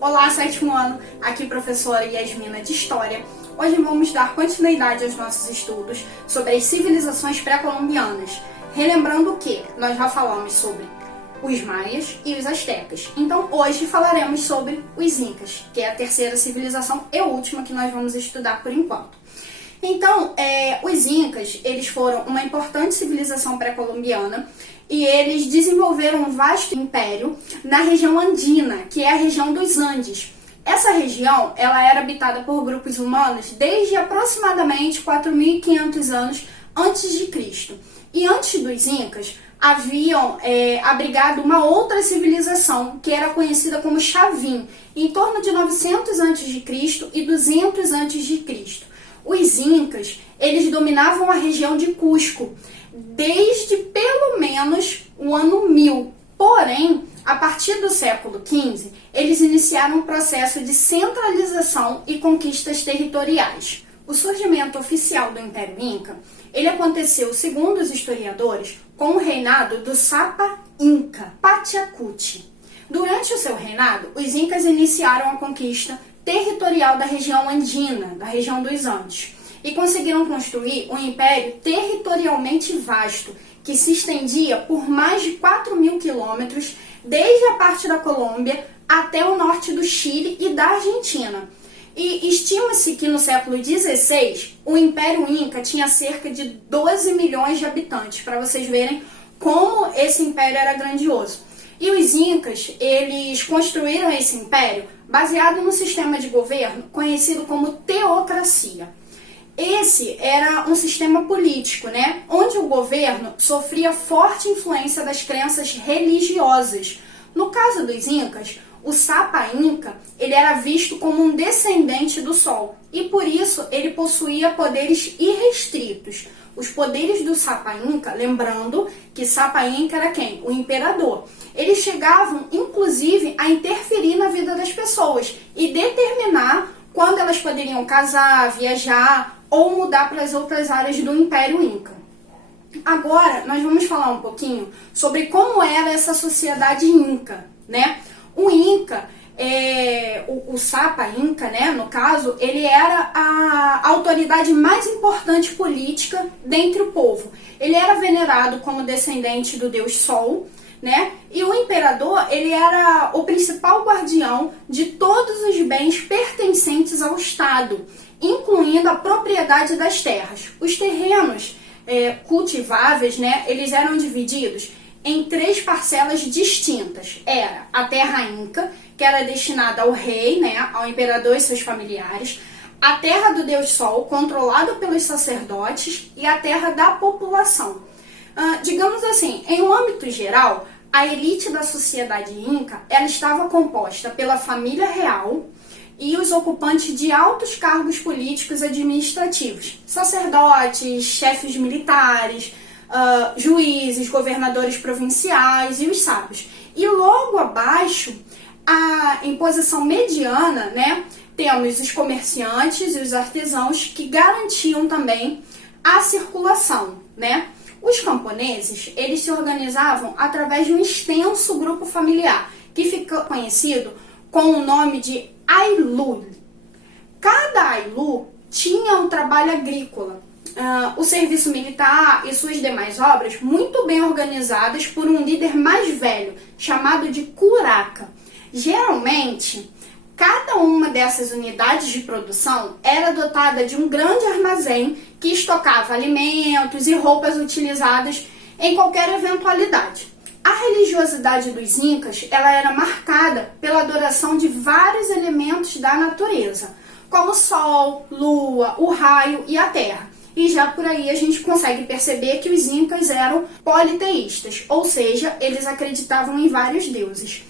Olá, sétimo ano, aqui professora Yasmina de História. Hoje vamos dar continuidade aos nossos estudos sobre as civilizações pré-colombianas, relembrando que nós já falamos sobre os maias e os astecas. Então hoje falaremos sobre os incas, que é a terceira civilização e última que nós vamos estudar por enquanto. Então, os incas, eles foram uma importante civilização pré-colombiana e eles desenvolveram um vasto império na região andina, que é a região dos Andes. Essa região, ela era habitada por grupos humanos desde aproximadamente 4.500 anos antes de Cristo. E antes dos incas, haviam abrigado uma outra civilização, que era conhecida como Chavin, em torno de 900 a.C. e 200 a.C. Os incas, eles dominavam a região de Cusco desde pelo menos o ano 1000. Porém, a partir do século XV, eles iniciaram um processo de centralização e conquistas territoriais. O surgimento oficial do Império Inca, ele aconteceu, segundo os historiadores, com o reinado do Sapa Inca, Pachacuti. Durante o seu reinado, os incas iniciaram a conquista territorial da região andina, da região dos Andes, e conseguiram construir um império territorialmente vasto, que se estendia por mais de 4.000 quilômetros, desde a parte da Colômbia até o norte do Chile e da Argentina. E estima-se que no século XVI, o Império Inca tinha cerca de 12 milhões de habitantes, para vocês verem como esse império era grandioso. E os incas, eles construíram esse império baseado no sistema de governo conhecido como teocracia. Esse era um sistema político, onde o governo sofria forte influência das crenças religiosas. No caso dos incas, o Sapa Inca, ele era visto como um descendente do Sol e por isso ele possuía poderes irrestritos. Os poderes do Sapa Inca, lembrando que Sapa Inca era quem? O imperador. Eles chegavam, inclusive, a interferir na vida das pessoas e determinar quando elas poderiam casar, viajar ou mudar para as outras áreas do Império Inca. Agora, nós vamos falar um pouquinho sobre como era essa sociedade Inca, O Inca, o Sapa Inca, no caso, ele era a autoridade mais importante política dentre o povo. Ele era venerado como descendente do deus Sol, E o imperador, ele era o principal guardião de todos os bens pertencentes ao Estado, incluindo a propriedade das terras. Os terrenos cultiváveis, eles eram divididos em 3 parcelas distintas. Era a terra Inca, que era destinada ao rei, ao imperador e seus familiares, a terra do deus Sol, controlada pelos sacerdotes, e a terra da população. Digamos assim, em um âmbito geral, a elite da sociedade Inca, ela estava composta pela família real e os ocupantes de altos cargos políticos e administrativos, sacerdotes, chefes militares, juízes, governadores provinciais e os sábios. E logo abaixo, em posição mediana, temos os comerciantes e os artesãos que garantiam também a circulação, Os camponeses, eles se organizavam através de um extenso grupo familiar, que ficou conhecido com o nome de Ailu. Cada Ailu tinha um trabalho agrícola, o serviço militar e suas demais obras muito bem organizadas por um líder mais velho, chamado de curaca. Geralmente, cada uma dessas unidades de produção era dotada de um grande armazém que estocava alimentos e roupas utilizadas em qualquer eventualidade. A religiosidade dos incas, ela era marcada pela adoração de vários elementos da natureza, como o sol, lua, o raio e a terra. E já por aí a gente consegue perceber que os incas eram politeístas, ou seja, eles acreditavam em vários deuses.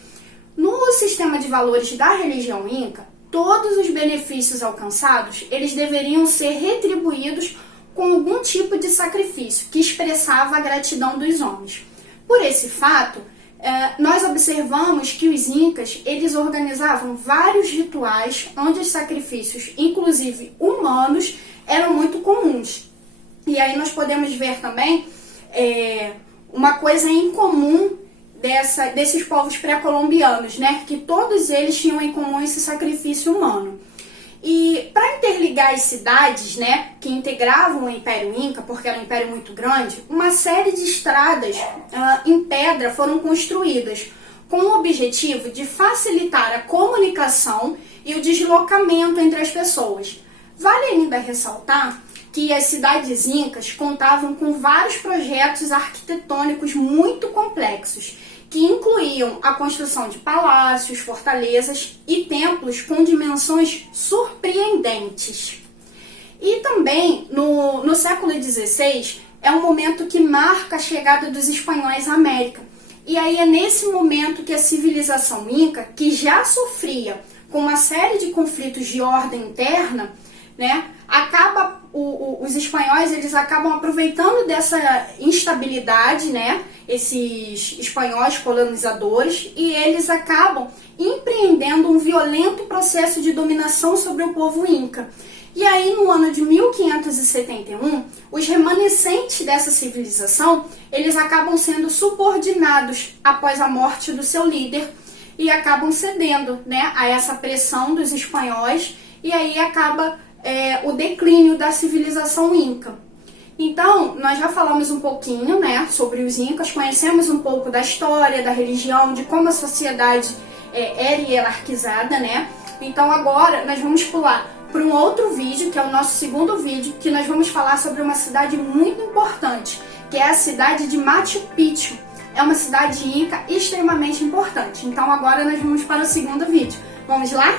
No sistema de valores da religião Inca, todos os benefícios alcançados, eles deveriam ser retribuídos com algum tipo de sacrifício que expressava a gratidão dos homens. Por esse fato, nós observamos que os incas, eles organizavam vários rituais onde os sacrifícios, inclusive humanos, eram muito comuns. E aí nós podemos ver também uma coisa em comum desses povos pré-colombianos, né? Que todos eles tinham em comum esse sacrifício humano. E para interligar as cidades, né, que integravam o Império Inca, porque era um império muito grande, uma série de estradas em pedra foram construídas com o objetivo de facilitar a comunicação e o deslocamento entre as pessoas. Vale ainda ressaltar que as cidades incas contavam com vários projetos arquitetônicos muito complexos, que incluíam a construção de palácios, fortalezas e templos com dimensões surpreendentes. E também, no século XVI, é um momento que marca a chegada dos espanhóis à América. E aí é nesse momento que a civilização inca, que já sofria com uma série de conflitos de ordem interna, né, os espanhóis eles acabam aproveitando dessa instabilidade, né, esses espanhóis colonizadores, e eles acabam empreendendo um violento processo de dominação sobre o povo inca. E aí, no ano de 1571, os remanescentes dessa civilização, eles acabam sendo subordinados após a morte do seu líder e acabam cedendo, né, a essa pressão dos espanhóis, e aí acaba o declínio da civilização inca. Então, nós já falamos um pouquinho, né, sobre os incas, conhecemos um pouco da história, da religião, de como a sociedade era hierarquizada, né? Então agora nós vamos pular para um outro vídeo, que é o nosso segundo vídeo, que nós vamos falar sobre uma cidade muito importante, que é a cidade de Machu Picchu. É uma cidade inca extremamente importante. Então agora nós vamos para o segundo vídeo. Vamos lá?